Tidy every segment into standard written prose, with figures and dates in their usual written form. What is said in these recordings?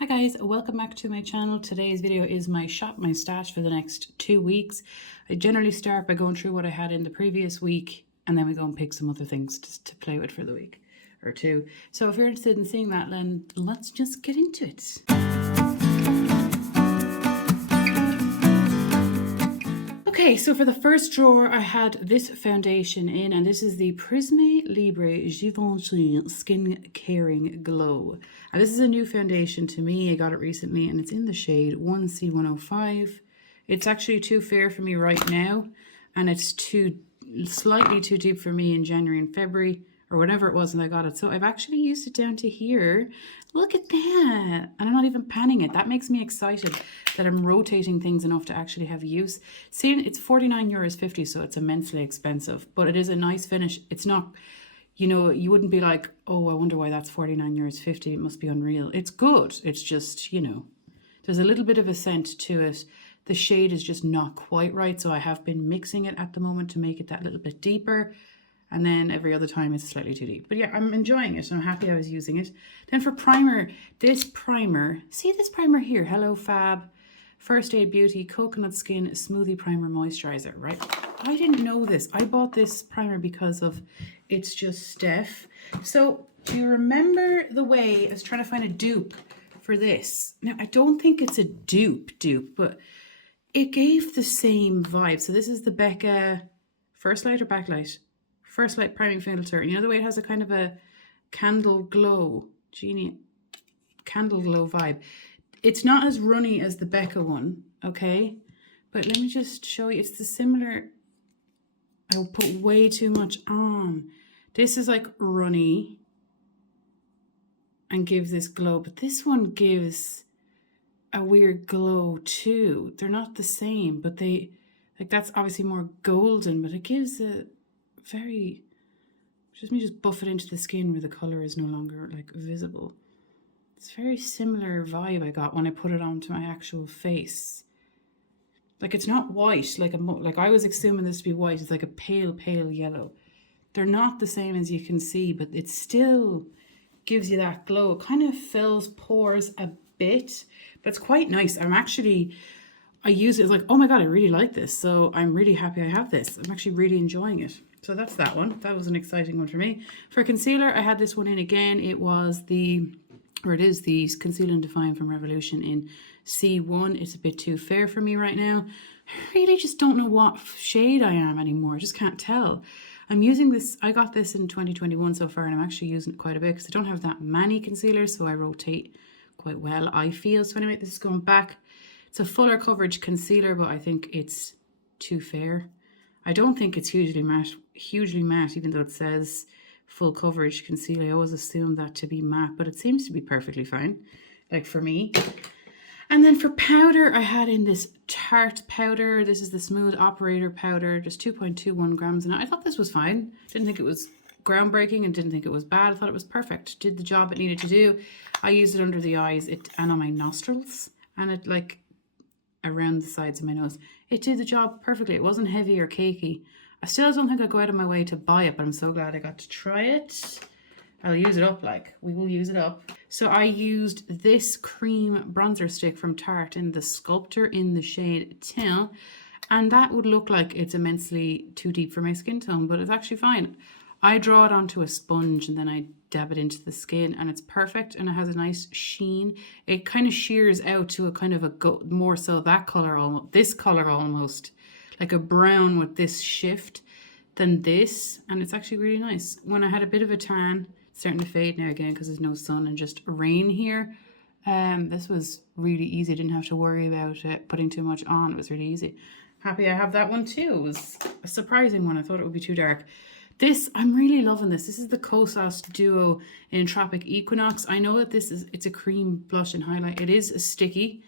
Hi guys, welcome back to my channel. Today's video is my shop, my stash for the next 2 weeks. I generally start by going through what I had in the previous week and then we go and pick some other things just to play with for the week or two. So if you're interested in seeing that, then let's just get into it. Okay, so for the first drawer, I had this foundation in, and this is the Prisme Libre Givenchy Skin Caring Glow. And this is a new foundation to me. I got it recently, and it's in the shade 1C105. It's actually too fair for me right now, and it's slightly too deep for me in January and February, or whatever it was when I got it. So I've actually used it down to here. Look at that. And I'm not even panning it. That makes me excited that I'm rotating things enough to actually have use. See, it's €49.50, so it's immensely expensive, but it is a nice finish. It's not, you know, you wouldn't be like, oh, I wonder why that's €49.50. It must be unreal. It's good. It's just, you know, there's a little bit of a scent to it. The shade is just not quite right, so I have been mixing it at the moment to make it that little bit deeper. And then every other time it's slightly too deep. But yeah, I'm enjoying it. I'm happy I was using it. Then for primer, this primer, see this primer here, Hello Fab, First Aid Beauty, Coconut Skin Smoothie Primer Moisturizer, right? I didn't know this. I bought this primer because of It's Just Steph. So do you remember the way I was trying to find a dupe for this? Now, I don't think it's a dupe, but it gave the same vibe. So this is the Becca First Light or Backlight? First Light Priming Filter. And you know the way it has a kind of a candle glow, candle glow vibe. It's not as runny as the Becca one, okay? But let me just show you. It's the similar. I will put way too much on. This is like runny and gives this glow, but this one gives a weird glow too. They're not the same, but they, like, that's obviously more golden, but it gives a very, just buff it into the skin where the color is no longer like visible. It's very similar vibe I got when I put it onto my actual face. Like, it's not white like I was assuming this to be white. It's like a pale yellow. They're not the same as you can see, but it still gives you that glow. It kind of fills pores a bit, but it's quite nice. I use it, it's like, oh my god, I really like this. So I'm really happy I have this. I'm actually really enjoying it. So that's that one. That was an exciting one for me. For concealer, I had this one in again. It is the Conceal and Define from Revolution in C1. It's a bit too fair for me right now. I really just don't know what shade I am anymore. I just can't tell. I'm using this, I got this in 2021 so far, and I'm actually using it quite a bit because I don't have that many concealers, so I rotate quite well, I feel. So anyway, this is going back. It's a fuller coverage concealer, but I think it's too fair. I don't think it's hugely matte, even though it says full coverage concealer. I always assume that to be matte, but it seems to be perfectly fine, like for me. And then for powder, I had in this Tarte powder. This is the Smooth Operator powder, just 2.21 grams. And I thought this was fine. Didn't think it was groundbreaking and didn't think it was bad. I thought it was perfect. Did the job it needed to do. I used it under the eyes and on my nostrils, and it like around the sides of my nose. It did the job perfectly. It wasn't heavy or cakey. I still don't think I'd go out of my way to buy it, but I'm so glad I got to try it. I'll use it up, like, we will use it up. So I used this cream bronzer stick from Tarte in the Sculptor in the shade Till, and that would look like it's immensely too deep for my skin tone, but it's actually fine. I draw it onto a sponge and then I dab it into the skin, and it's perfect, and it has a nice sheen. It kind of shears out to a kind of a more so that color, almost this color, almost like a brown with this shift than this, and it's actually really nice. When I had a bit of a tan, it's starting to fade now again because there's no sun and just rain here. This was really easy. I didn't have to worry about it putting too much on. It was really easy. Happy I have that one too. It was a surprising one. I thought it would be too dark. This, I'm really loving this. This is the Kosas Duo in Tropic Equinox. I know that it's a cream blush and highlight. It is a sticky,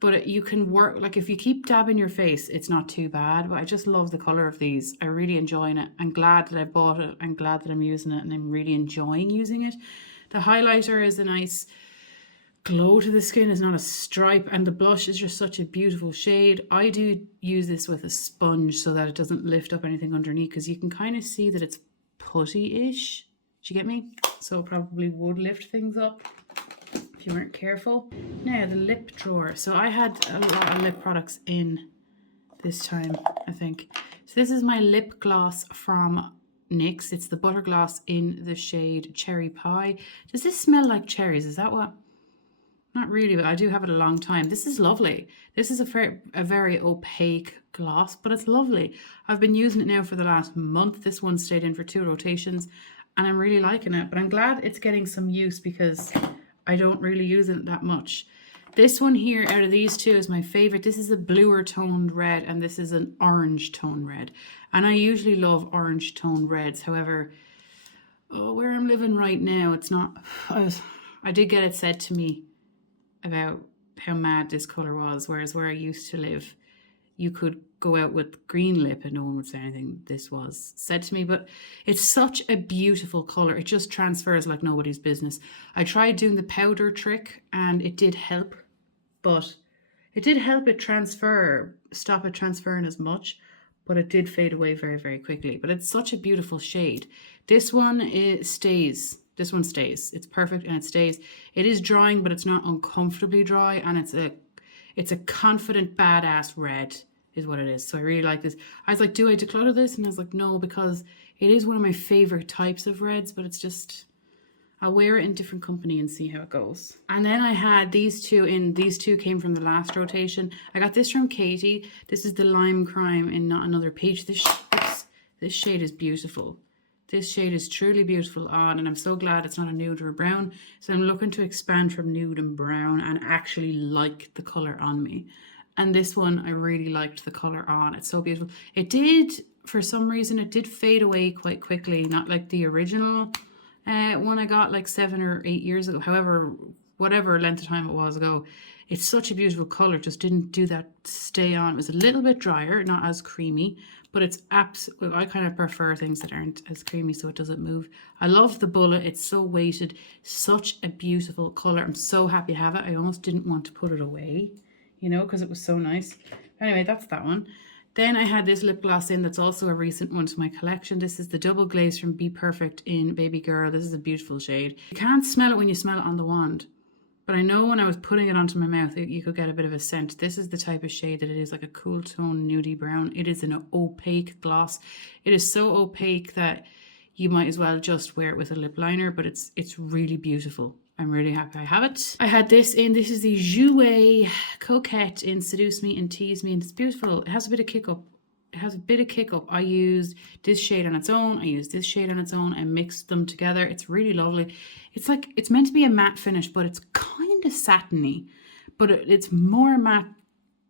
but you can work, like if you keep dabbing your face, it's not too bad. But I just love the color of these. I really enjoying it. I'm glad that I bought it. I'm glad that I'm using it, and I'm really enjoying using it. The highlighter is a nice glow to the skin, is not a stripe, and the blush is just such a beautiful shade. I do use this with a sponge so that it doesn't lift up anything underneath, because you can kind of see that it's putty-ish. Do you get me? So it probably would lift things up. if you weren't careful. Now, the lip drawer. So I had a lot of lip products in this time, I think. So this is my lip gloss from NYX. It's the Butter Gloss in the shade Cherry Pie. Does this smell like cherries? Is that what? Not really, but I do have it a long time. This is lovely. This is a very opaque gloss, but it's lovely. I've been using it now for the last month. This one stayed in for 2 rotations and I'm really liking it, but I'm glad it's getting some use because I don't really use it that much. This one here out of these two is my favorite. This is a bluer toned red and this is an orange tone red. And I usually love orange tone reds. However, where I'm living right now, it's not, I did get it said to me about how mad this colour was, whereas where I used to live, you could go out with green lip and no one would say anything. This was said to me, but it's such a beautiful colour. It just transfers like nobody's business. I tried doing the powder trick and it did help, but it did help it stop it transferring as much, but it did fade away very, very quickly. But it's such a beautiful shade. This one stays. This one stays. It's perfect and it stays. It is drying, but it's not uncomfortably dry, and it's a confident, badass red is what it is. So I really like this. I was like, do I declutter this? And I was like, no, because it is one of my favorite types of reds, but it's just, I'll wear it in different company and see how it goes. And then I had these two these two came from the last rotation. I got this from Katie. This is the Lime Crime in Not Another Peach. This shade is beautiful. This shade is truly beautiful on, and I'm so glad it's not a nude or a brown. So I'm looking to expand from nude and brown and actually like the colour on me. And this one, I really liked the colour on. It's so beautiful. It did, for some reason, it did fade away quite quickly. Not like the original one I got like 7 or 8 years ago. However, whatever length of time it was ago. It's such a beautiful colour. Just didn't do that stay on. It was a little bit drier, not as creamy. But it's absolutely, I kind of prefer things that aren't as creamy so it doesn't move. I love the bullet. It's so weighted. Such a beautiful colour. I'm so happy to have it. I almost didn't want to put it away, you know, because it was so nice. Anyway, that's that one. Then I had this lip gloss in that's also a recent one to my collection. This is the Double Glaze from Bperfect in Baby Girl. This is a beautiful shade. You can't smell it when you smell it on the wand. But I know when I was putting it onto my mouth, you could get a bit of a scent. This is the type of shade that it is, like a cool tone nudie brown. It is an opaque gloss. It is so opaque that you might as well just wear it with a lip liner, but it's really beautiful. I'm really happy I have it. I had this in, this is the Jouer Coquette in Seduce Me and Tease Me, and it's beautiful. It has a bit of kick up. It has a bit of kick up. I used this shade on its own. I used this shade on its own and mixed them together. It's really lovely. It's like, it's meant to be a matte finish, but it's kind of satiny. But it's more matte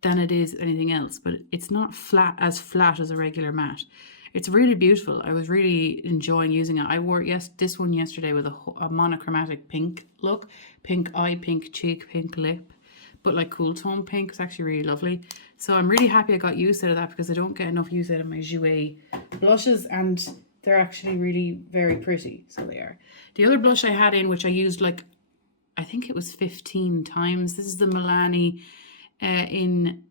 than it is anything else. But it's not as flat as a regular matte. It's really beautiful. I was really enjoying using it. I wore this one yesterday with a monochromatic pink look. Pink eye, pink cheek, pink lip. But like cool tone pink. It's actually really lovely. So I'm really happy I got use out of that because I don't get enough use out of my Jouer blushes, and they're actually really very pretty. So they are. The other blush I had in, which I used like, I think it was 15 times. This is the Milani in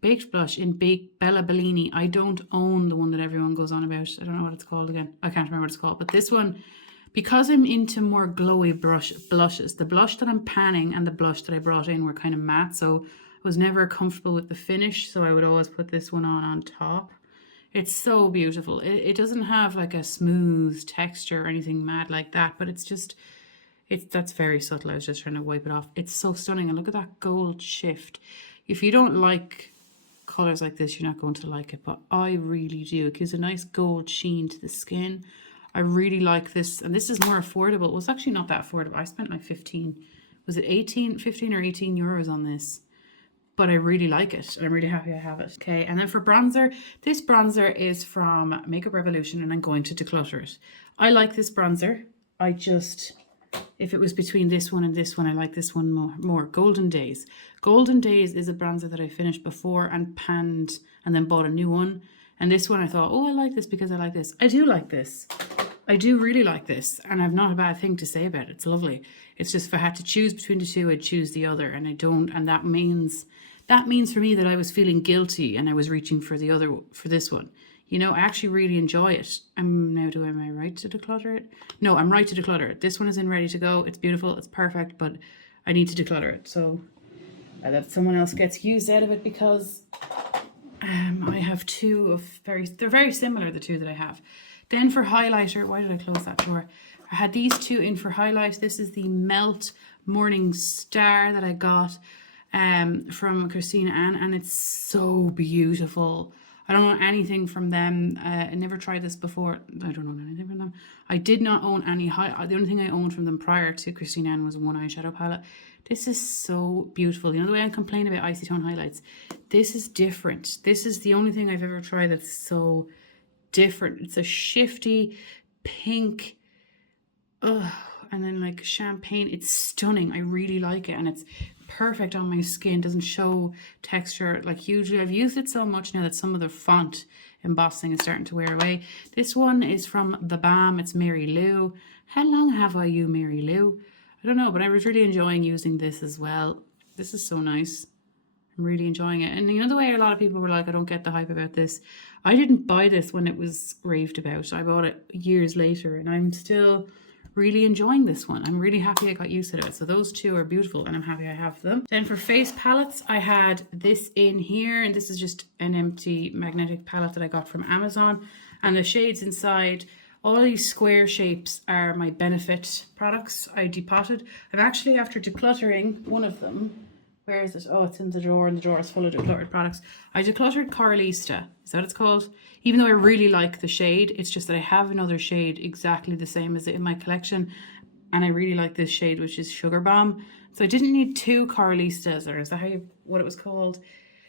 Baked Blush in Bella Bellini. I don't own the one that everyone goes on about. I don't know what it's called again. I can't remember what it's called. But this one, because I'm into more glowy blushes, the blush that I'm panning and the blush that I brought in were kind of matte. So I was never comfortable with the finish. So I would always put this one on top. It's so beautiful. It doesn't have like a smooth texture or anything mad like that. But it's just, that's very subtle. I was just trying to wipe it off. It's so stunning. And look at that gold shift. If you don't like colors like this, you're not going to like it, but I really do. It gives a nice gold sheen to the skin. I really like this, and this is more affordable. Well, it's actually not that affordable. I spent like 15 or 18 euros on this, but I really like it. I'm really happy I have it. Okay, and then for bronzer, this bronzer is from Makeup Revolution, and I'm going to declutter it. I like this bronzer. I just, if it was between this one and this one, I like this one more. Golden Days. Golden Days is a bronzer that I finished before and panned and then bought a new one. And this one I thought, oh, I like this because I like this. I do like this. I do really like this. And I've not a bad thing to say about it. It's lovely. It's just if I had to choose between the two, I'd choose the other. And I don't. And that means for me that I was feeling guilty and I was reaching for this one. You know, I actually really enjoy it. Am I right to declutter it? No, I'm right to declutter it. This one is in ready to go. It's beautiful. It's perfect. But I need to declutter it. So that someone else gets used out of it, because I have two of they're very similar, the two that I have. Then for highlighter, why did I close that drawer? I had these two in for highlight. This is the Melt Morning Star that I got from Christina Ann, and it's so beautiful. I don't know anything from them. I never tried this before. I don't know anything from them. I did not own any the only thing I owned from them prior to Christina Ann was one eyeshadow palette. This is so beautiful. You know the way I complain about icy tone highlights? This is different. This is the only thing I've ever tried that's so different. It's a shifty pink, and then like champagne. It's stunning. I really like it, and it's perfect on my skin. Doesn't show texture like hugely. I've used it so much now that some of the font embossing is starting to wear away. This one is from The Balm. It's Mary Lou. How long have I used Mary Lou? I don't know, but I was really enjoying using this as well. This is so nice. I'm really enjoying it. And you know the way a lot of people were like, I don't get the hype about this. I didn't buy this when it was raved about. I bought it years later, and I'm still really enjoying this one. I'm really happy I got used to it. So those two are beautiful, and I'm happy I have them. Then for face palettes, I had this in here, and this is just an empty magnetic palette that I got from Amazon. And the shades inside, all these square shapes are my Benefit products I depotted. I'm actually, after decluttering one of them, where is it? Oh, it's in the drawer, and the drawer is full of decluttered products. I decluttered Carlista. Is that what it's called? Even though I really like the shade, it's just that I have another shade exactly the same as it in my collection, and I really like this shade, which is Sugar Bomb. So I didn't need two Carlistas, or is that what it was called?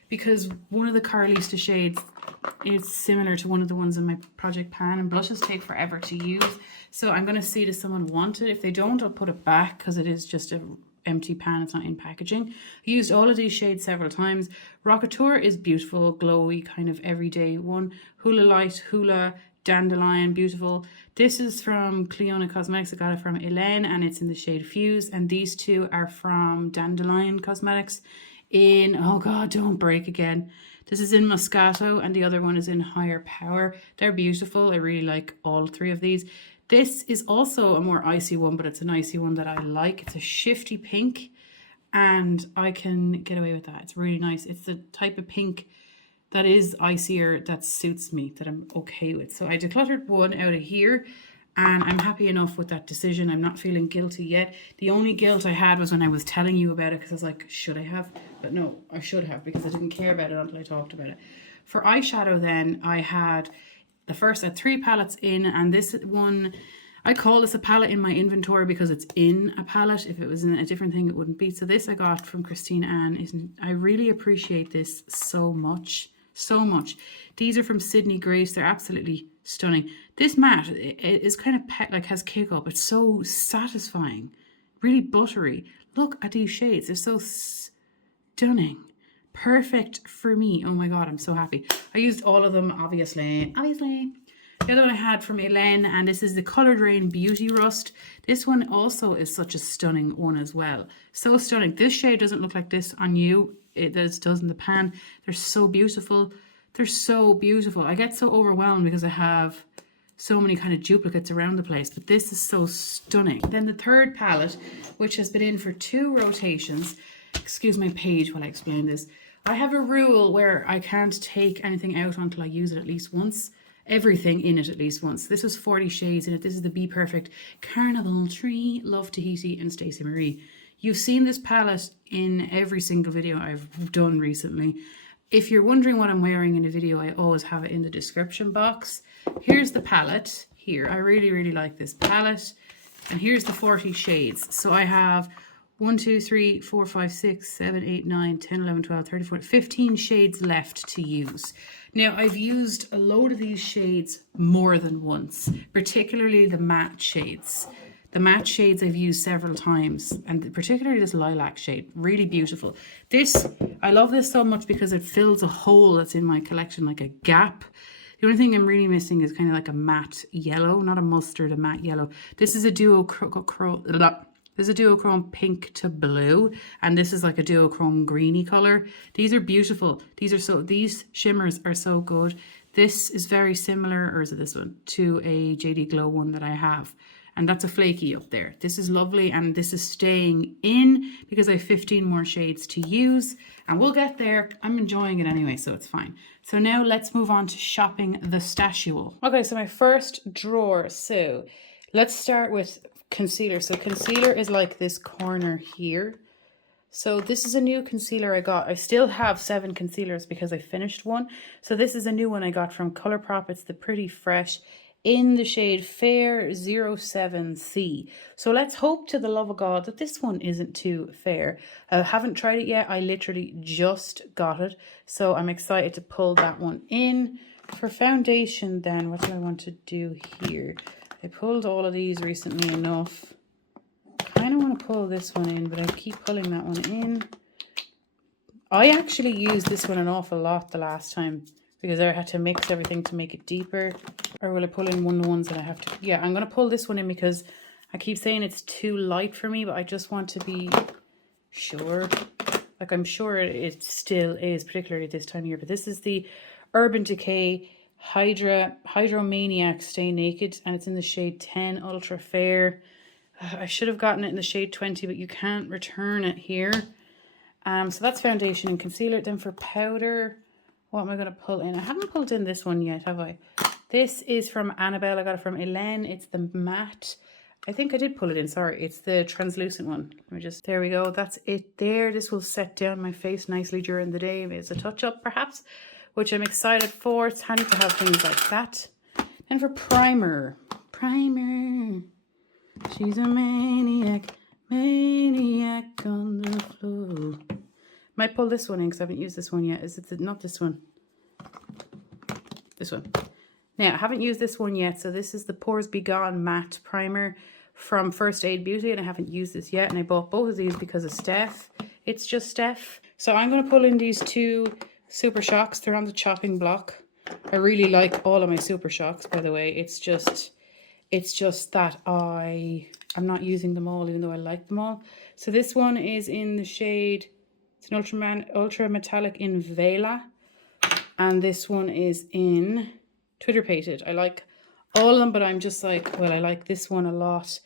Because one of the Carlista shades is similar to one of the ones in my Project Pan, and blushes take forever to use. So I'm going to see does someone want it. If they don't, I'll put it back, because it is just a empty pan. It's not in packaging. I used all of these shades several times. Rockateur is beautiful, glowy, kind of everyday one. Hula Light, Hula, Dandelion, beautiful. This is from Cleona Cosmetics. I got it from Elaine, and it's in the shade Fuse. And these two are from Dandelion Cosmetics in, oh god, don't break again. This is in Moscato, and the other one is in Higher Power. They're beautiful. I really like all three of these. This is also a more icy one, but it's an icy one that I like. It's a shifty pink, and I can get away with that. It's really nice. It's the type of pink that is icier that suits me, that I'm okay with. So I decluttered one out of here, and I'm happy enough with that decision. I'm not feeling guilty yet. The only guilt I had was when I was telling you about it, because I was like, should I have? But no, I should have, because I didn't care about it until I talked about it. For eyeshadow then, I had the first 3 palettes in, and this one, I call this a palette in my inventory because it's in a palette. If it was in a different thing, it wouldn't be. So this I got from Christina Ann. I really appreciate this so much. So much. These are from Sydney Grace. They're absolutely stunning. This matte is kind of like has kick up. It's so satisfying, really buttery. Look at these shades. They're so stunning. Perfect for me. Oh my god, I'm so happy. I used all of them, obviously. The other one I had from Elaine, and this is the Coloured Raine Beauty Rust. This one also is such a stunning one as well. So stunning. This shade doesn't look like this on you. It does in the pan. They're so beautiful. They're so beautiful. I get so overwhelmed because I have so many kind of duplicates around the place, but this is so stunning. Then the third palette, which has been in for 2 rotations. Excuse my page while I explain this. I have a rule where I can't take anything out until I use it at least once. Everything in it at least once. This was 40 shades in it. This is the Bperfect Carnival Tree, Love Tahiti, and Stacie Marie. You've seen this palette in every single video I've done recently. If you're wondering what I'm wearing in a video, I always have it in the description box. Here's the palette here. I really, really like this palette. And here's the 40 shades. So I have 1, 2, 3, 4, 5, 6, 7, 8, 9, 10, 11, 12, 13, 14, 15 shades left to use. Now, I've used a load of these shades more than once, particularly the matte shades. The matte shades I've used several times, and particularly this lilac shade, really beautiful. This, I love this so much because it fills a hole that's in my collection, like a gap. The only thing I'm really missing is kind of like a matte yellow, not a mustard, a matte yellow. This is a duochrome pink to blue, and this is like a duochrome greeny color. These are beautiful. These shimmers are so good. This is very similar, or is it this one, to a JD Glow one that I have. And that's a flaky up there. This is lovely, and this is staying in because I have 15 more shades to use, and we'll get there. I'm enjoying it anyway, so it's fine. So now let's move on to shopping the Stacie. Okay, so my first drawer. So let's start with concealer. So concealer is like this corner here. So this is a new concealer I got. I still have 7 concealers because I finished one. So this is a new one I got from Colourpop. It's the Pretty Fresh in the shade Fair 07C. So let's hope to the love of God that this one isn't too fair. I haven't tried it yet. I literally just got it. So I'm excited to pull that one in. For foundation then, what do I want to do here? I pulled all of these recently enough. I kind of want to pull this one in, but I keep pulling that one in. I actually used this one an awful lot the last time because I had to mix everything to make it deeper. Or will I pull in one of the ones that I have to? Yeah, I'm going to pull this one in because I keep saying it's too light for me, but I just want to be sure. Like, I'm sure it still is, particularly this time of year. But this is the Urban Decay Hydromaniac Stay Naked, and it's in the shade 10 Ultra Fair. I should have gotten it in the shade 20, but you can't return it here. So that's foundation and concealer. Then for powder, what am I going to pull in? I haven't pulled in this one yet, have I? This is from Annabelle. I got it from Elaine. It's the matte. I think I did pull it in. Sorry, it's the translucent one. Let me just, there we go. That's it there. This will set down my face nicely during the day. It's a touch up perhaps, which I'm excited for. It's handy to have things like that. And for primer. She's a maniac on the floor. Might pull this one in because I haven't used this one yet. Is it not this one? This one. Now, I haven't used this one yet. So this is the Pores Be Gone Matte Primer from First Aid Beauty. And I haven't used this yet. And I bought both of these because of Steph. It's just Steph. So I'm going to pull in these 2 Super Shocks. They're on the chopping block. I really like all of my Super Shocks, by the way. It's just that I'm not using them all, even though I like them all. So this one is in the shade, it's an ultra metallic in Vela. And this one is in Twitter Pated. I like all of them, but I'm just like, well, I like this one a lot.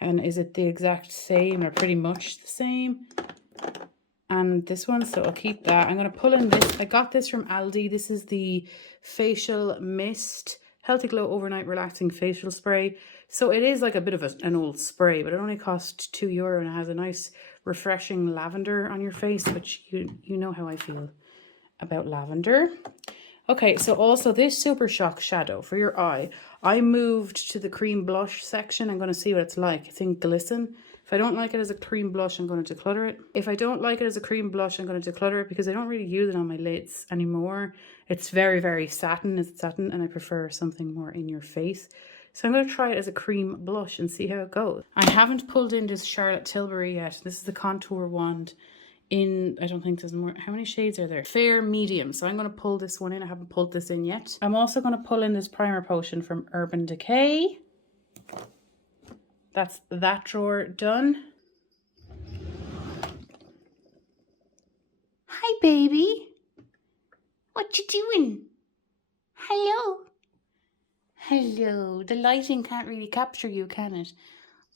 And is it the exact same or pretty much the same? And this one, so I'll keep that. I'm going to pull in this. I got this from Aldi. This is the Facial Mist Healthy Glow Overnight Relaxing Facial Spray. So it is like a bit of an old spray, but it only cost €2 and it has a nice refreshing lavender on your face, which you know how I feel about lavender. Okay, so also this Super Shock shadow for your eye. I moved to the cream blush section. I'm going to see what it's like. It's in Glisten. If I don't like it as a cream blush, I'm going to declutter it. If I don't like it as a cream blush, I'm going to declutter it because I don't really use it on my lids anymore. It's very, very satin. It's satin, and I prefer something more in your face. So I'm going to try it as a cream blush and see how it goes. I haven't pulled in this Charlotte Tilbury yet. This is the contour wand in, I don't think there's more. How many shades are there? Fair medium. So I'm going to pull this one in. I haven't pulled this in yet. I'm also going to pull in this primer potion from Urban Decay. That's that drawer done. Hi, baby. What you doing? Hello. Hello. The lighting can't really capture you, can it?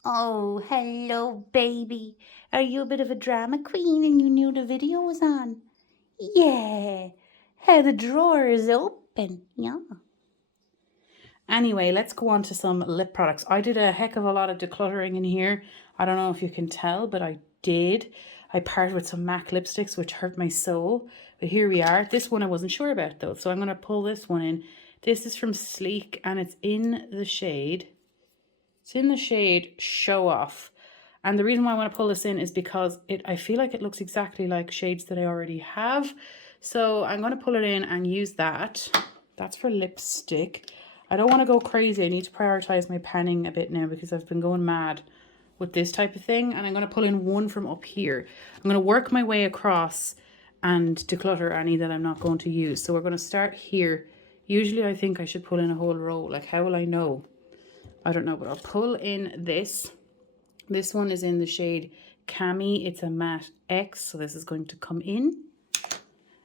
Oh, hello, baby. Are you a bit of a drama queen and you knew the video was on? Yeah. How the drawer is open. Yeah. Anyway, let's go on to some lip products. I did a heck of a lot of decluttering in here. I don't know if you can tell, but I did. I parted with some MAC lipsticks, which hurt my soul. But here we are. This one I wasn't sure about, though. So I'm going to pull this one in. This is from Sleek, and it's in the shade. It's in the shade Show Off. And the reason why I want to pull this in is because I feel like it looks exactly like shades that I already have. So I'm going to pull it in and use that. That's for lipstick. I don't want to go crazy. I need to prioritize my panning a bit now because I've been going mad with this type of thing. And I'm going to pull in one from up here. I'm going to work my way across and declutter any that I'm not going to use. So we're going to start here. Usually I think I should pull in a whole row. Like, how will I know? I don't know, but I'll pull in this. This one is in the shade Cami. It's a matte X, so this is going to come in.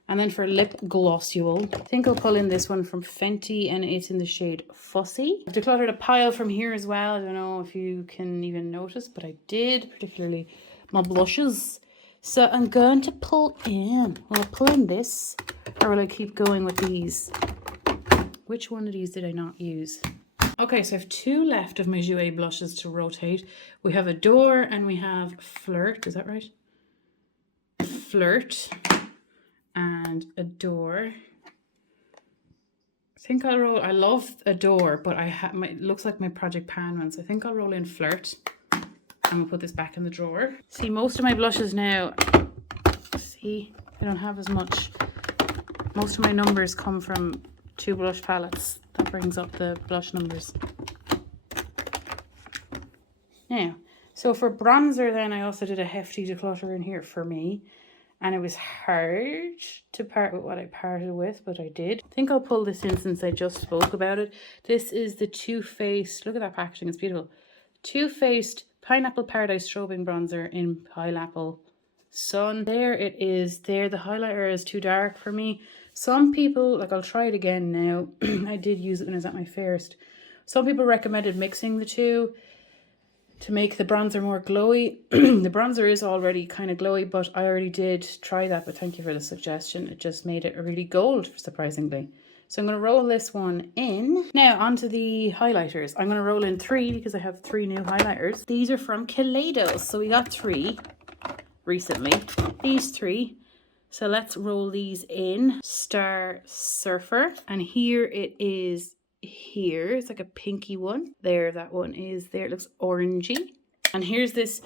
And then for lip glossule, I think I'll pull in this one from Fenty, and it's in the shade Fussy. I've decluttered a pile from here as well. I don't know if you can even notice, but I did, particularly my blushes. So I'm going to pull in, will I pull in this, or will I keep going with these? Which one of these did I not use? Okay, so I have 2 left of my Jouer blushes to rotate. We have Adore and we have Flirt, is that right? Flirt and Adore. I think I'll roll, I love Adore, but it looks like my Project Pan one, so I think I'll roll in Flirt. I'm gonna put this back in the drawer. See, most of my blushes now, see, I don't have as much. Most of my numbers come from 2 blush palettes. That brings up the blush numbers. Now, so for bronzer then, I also did a hefty declutter in here for me. And it was hard to part with what I parted with, but I did. I think I'll pull this in since I just spoke about it. This is the Too Faced, look at that packaging, it's beautiful. Too Faced Pineapple Paradise Strobing Bronzer in Pineapple Sun. There it is there. The highlighter is too dark for me. Some people, like I'll try it again now. I did use it when I was at my fairest. Some people recommended mixing the two to make the bronzer more glowy. The bronzer is already kind of glowy, but I already did try that, but thank you for the suggestion. It just made it a really gold, surprisingly. So I'm going to roll this one in. Now onto the highlighters. I'm going to roll in 3 because I have 3 new highlighters. These are from Kaleidos. So we got 3 recently. These 3. So let's roll these in. Star Surfer. And here it is. Here it's like a pinky one. There, that one is there. It looks orangey. And here's this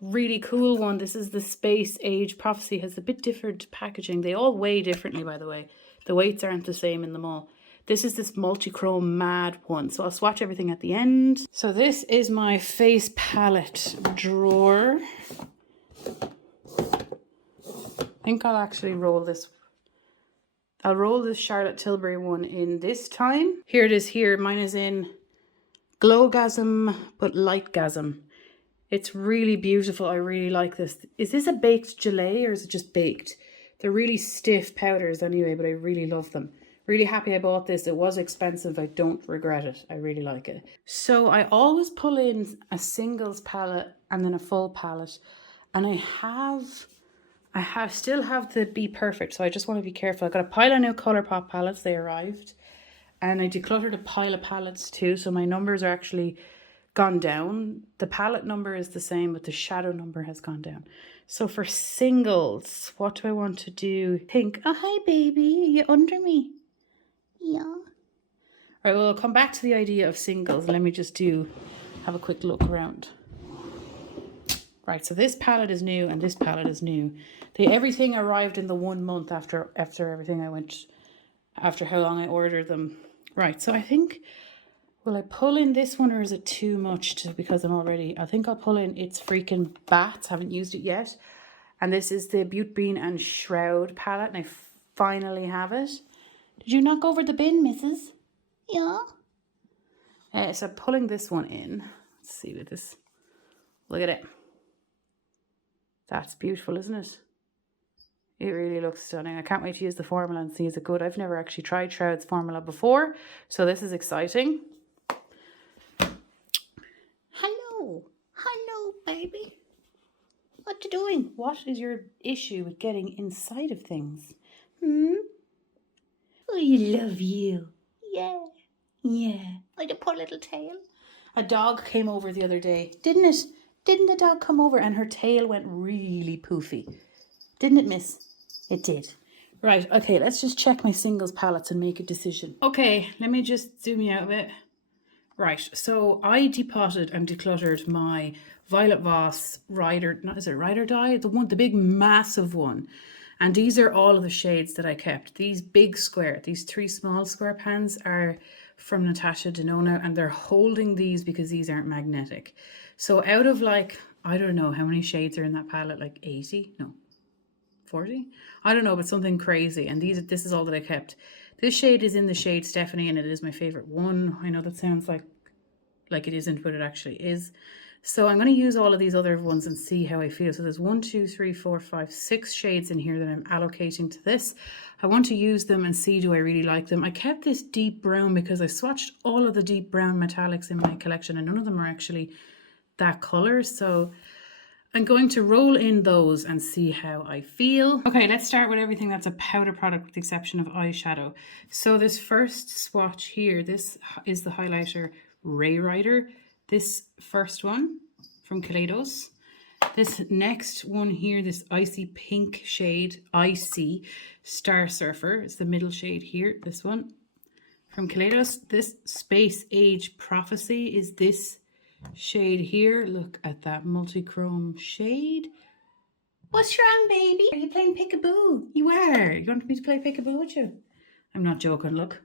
really cool one. This is the Space Age Prophecy. It has a bit different packaging. They all weigh differently, by the way. The weights aren't the same in them all. This is this multi-chrome mad one. So I'll swatch everything at the end. So this is my face palette drawer. I think I'll actually roll this. I'll roll this Charlotte Tilbury one in this time. Here it is here. Mine is in Glowgasm, but Lightgasm. It's really beautiful. I really like this. Is this a baked gelée or is it just baked? They're really stiff powders anyway, but I really love them. Really happy I bought this. It was expensive. I don't regret it. I really like it. So I always pull in a singles palette and then a full palette. And I still have the Bperfect, so I just want to be careful. I got a pile of new Colourpop palettes, they arrived. And I decluttered a pile of palettes too, so my numbers are actually gone down. The palette number is the same, but the shadow number has gone down. So for singles, what do I want to do? Think, oh hi baby, are you under me? Yeah. All right, well I'll come back to the idea of singles. Let me just have a quick look around. Right, so this palette is new and this palette is new. Everything arrived in the 1 month after everything after how long I ordered them. Right, so I think, will I pull in this one or is it too much because I think I'll pull in It's Freaking Bats. Haven't used it yet. And this is the Beauty Bean and Shroud palette and I finally have it. Did you knock over the bin, missus? Yeah. So pulling this one in. Let's see with this. Look at it. That's beautiful, isn't it? It really looks stunning. I can't wait to use the formula and see is it good. I've never actually tried Shroud's formula before, so this is exciting. Hello. Hello, baby. What you doing? What is your issue with getting inside of things? Oh, I love you. Yeah. Yeah. Like a poor little tail. A dog came over the other day, didn't it? Didn't the dog come over and her tail went really poofy? Didn't it, miss? It did. Right, okay, let's just check my singles palettes and make a decision. Okay, let me just zoom you out a bit. Right, so I depotted and decluttered my Violet Voss Rider, is it Rider Dye? The big massive one. And these are all of the shades that I kept. These big square, these 3 small square pans are from Natasha Denona and they're holding these because these aren't magnetic. So out of like, I don't know how many shades are in that palette, like 80? No, 40? I don't know, but something crazy. And this is all that I kept. This shade is in the shade Stephanie and it is my favorite one. I know that sounds like it isn't, but it actually is. So I'm going to use all of these other ones and see how I feel. So there's 1, 2, 3, 4, 5, 6 shades in here that I'm allocating to this. I want to use them and see, do I really like them? I kept this deep brown because I swatched all of the deep brown metallics in my collection and none of them are actually that color. So I'm going to roll in those and see how I feel. Okay, let's start with everything that's a powder product with the exception of eyeshadow. So this first swatch here, this is the highlighter Ray Rider. This first one from Kaleidos. This next one here, this icy pink shade, Icy Star Surfer, is the middle shade here, this one from Kaleidos. This Space Age Prophecy is this shade here. Look at that multi-chrome shade. What's wrong, baby? Are you playing peekaboo? You are. You want me to play peekaboo with you? I'm not joking, look.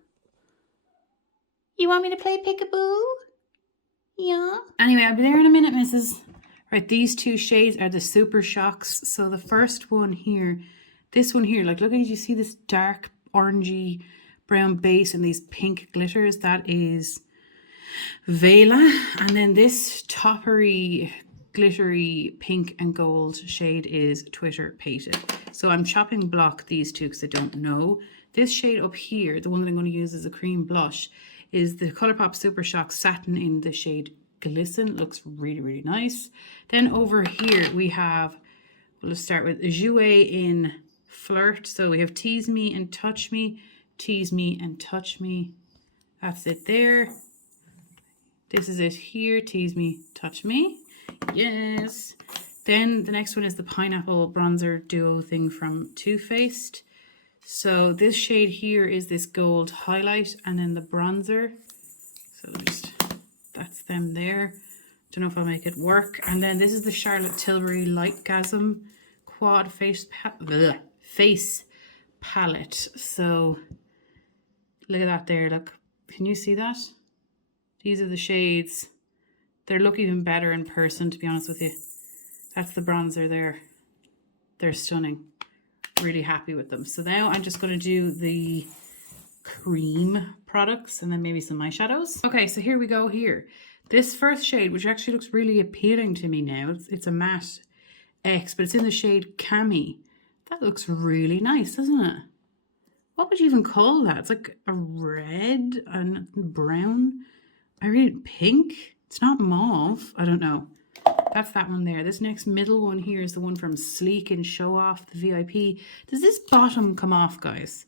You want me to play peekaboo? Yeah. Anyway, I'll be there in a minute, missus. Right, these two shades are the Super Shocks. So the first one here, this one here, like look at you see this dark orangey brown base and these pink glitters. That is Vela. And then this toppery, glittery pink and gold shade is Twitter Pated. So I'm chopping block these two because I don't know. This shade up here, the one that I'm going to use as a cream blush, is the Colourpop Super Shock Satin in the shade Glisten. Looks really, really nice. Then over here we have, we'll start with Jouer in Flirt. So we have Tease Me and Touch Me, Tease Me and Touch Me. That's it there. This is it here, Tease Me, Touch Me. Yes. Then the next one is the Pineapple Bronzer Duo thing from Too Faced. So this shade here is this gold highlight and then the bronzer. So just, that's them there. Don't know if I'll make it work. And then this is the Charlotte Tilbury Lightgasm Quad Face Palette. So look at that there. Look, can you see that? These are the shades. They look even better in person, to be honest with you. That's the bronzer there. They're stunning. Really happy with them. So now I'm just going to do the cream products and then maybe some eyeshadows. Okay, so here we go here. This first shade, which actually looks really appealing to me now, it's a matte X, but it's in the shade Cami. That looks really nice, doesn't it? What would you even call that? It's like a red and brown. I read pink. It's not mauve. I don't know. That's that one there. This next middle one here is the one from Sleek and Show Off, the VIP. Does this bottom come off, guys?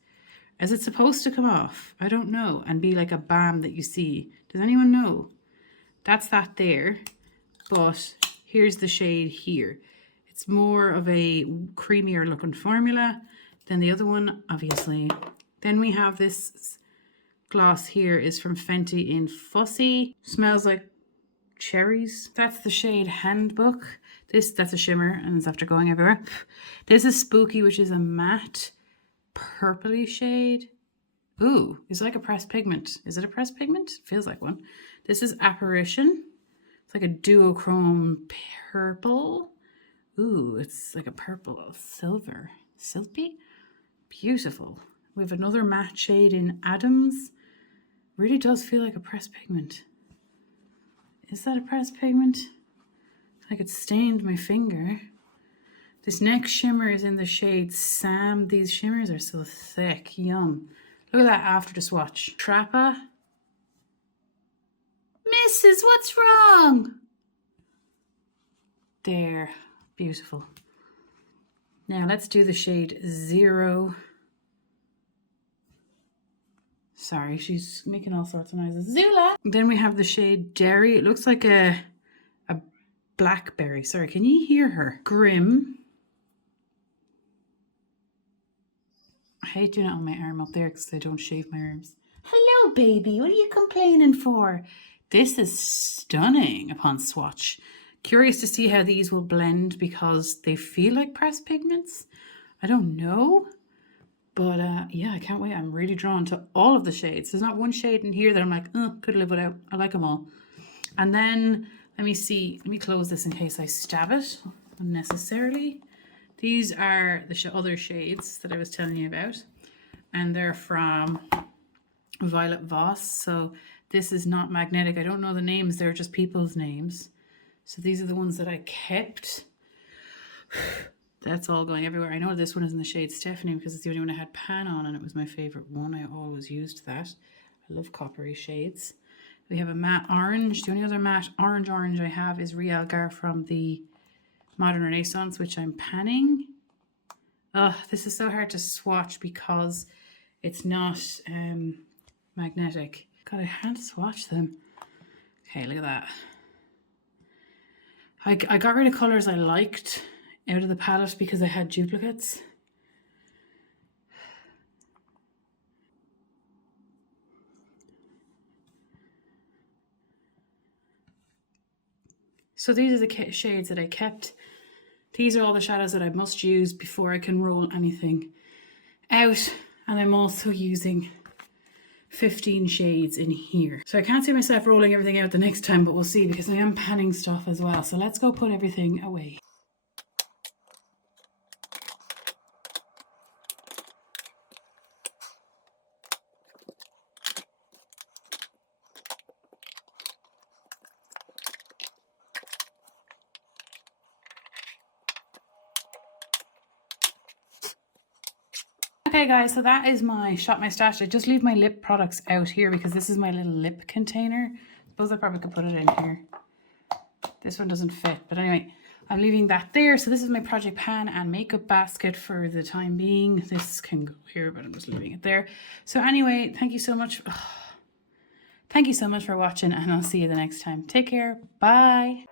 Is it supposed to come off? I don't know. And be like a balm that you see. Does anyone know? That's that there. But here's the shade here. It's more of a creamier looking formula than the other one, obviously. Then we have this gloss here is from Fenty in Fussy. Smells like cherries. That's the shade Handbook. That's a shimmer and it's after going everywhere. This is Spooky, which is a matte purpley shade. Ooh, it's like a pressed pigment. Is it a pressed pigment? Feels like one. This is Apparition. It's like a duochrome purple. Ooh, it's like a purple silver. Silpy? Beautiful. We have another matte shade in Adams. Really does feel like a pressed pigment. Is that a pressed pigment? Like it stained my finger. This next shimmer is in the shade Sam. These shimmers are so thick. Yum. Look at that after the swatch. Trappa. Mrs., what's wrong? There. Beautiful. Now let's do the shade Zero. Sorry, she's making all sorts of noises. Zula! Then we have the shade Dairy. It looks like a blackberry. Sorry, can you hear her? Grim. I hate doing it on my arm up there because I don't shave my arms. Hello, baby. What are you complaining for? This is stunning upon swatch. Curious to see how these will blend because they feel like pressed pigments. I don't know. But yeah, I can't wait. I'm really drawn to all of the shades. There's not one shade in here that I'm like, oh, could live without. I like them all. And then, let me see. Let me close this in case I stab it unnecessarily. These are the other shades that I was telling you about. And they're from Violet Voss. So this is not magnetic. I don't know the names. They're just people's names. So these are the ones that I kept. That's all going everywhere. I know this one is in the shade Stephanie because it's the only one I had pan on and it was my favorite one. I always used that. I love coppery shades. We have a matte orange. The only other matte orange I have is Beauregarde from the Modern Renaissance, which I'm panning. This is so hard to swatch because it's not magnetic. God, I can't swatch them. Okay, look at that. I got rid of colours I liked out of the palette because I had duplicates. So these are the shades that I kept. These are all the shadows that I must use before I can roll anything out. And I'm also using 15 shades in here. So I can't see myself rolling everything out the next time, but we'll see because I am panning stuff as well. So let's go put everything away. Okay guys, so that is my Shop My Stash. I just leave my lip products out here because this is my little lip container. Suppose I probably could put it in here. This one doesn't fit, but anyway, I'm leaving that there. So this is my project pan and makeup basket for the time being. This can go here, but I'm just leaving it there. So anyway, thank you so much. Thank you so much for watching and I'll see you the next time. Take care. Bye.